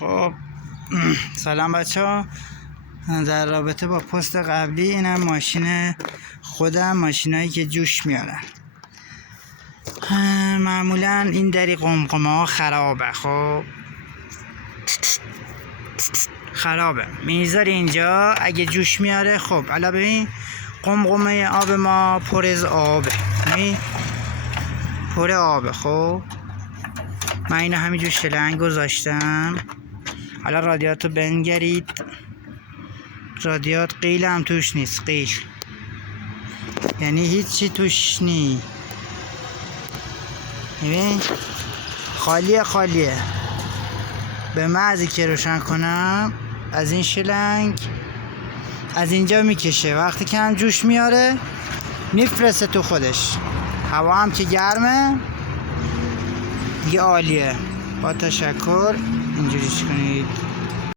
خب سلام بچه ها. در رابطه با پست قبلی، اینم ماشین خودم، ماشینایی که جوش میارن. معمولا این دری قمقمه ها خرابه. خب خرابه، میذاری اینجا اگه جوش میاره. خب الان ببین قمقمه آب ما پر از آبه، پر آبه. خب من اینو همینجور شلنگ گذاشتم. حالا رادیاتو بنگرید، رادیات قیل هم توش نیست، قیل یعنی هیچی توش نی. ببین خالیه. به محضی که روشن کنم از این شلنگ از اینجا میکشه، وقتی که هم جوش میاره میفرسته تو خودش. هوا هم که گرمه دیگه عالیه. با تشکر. اینجوریش کنید.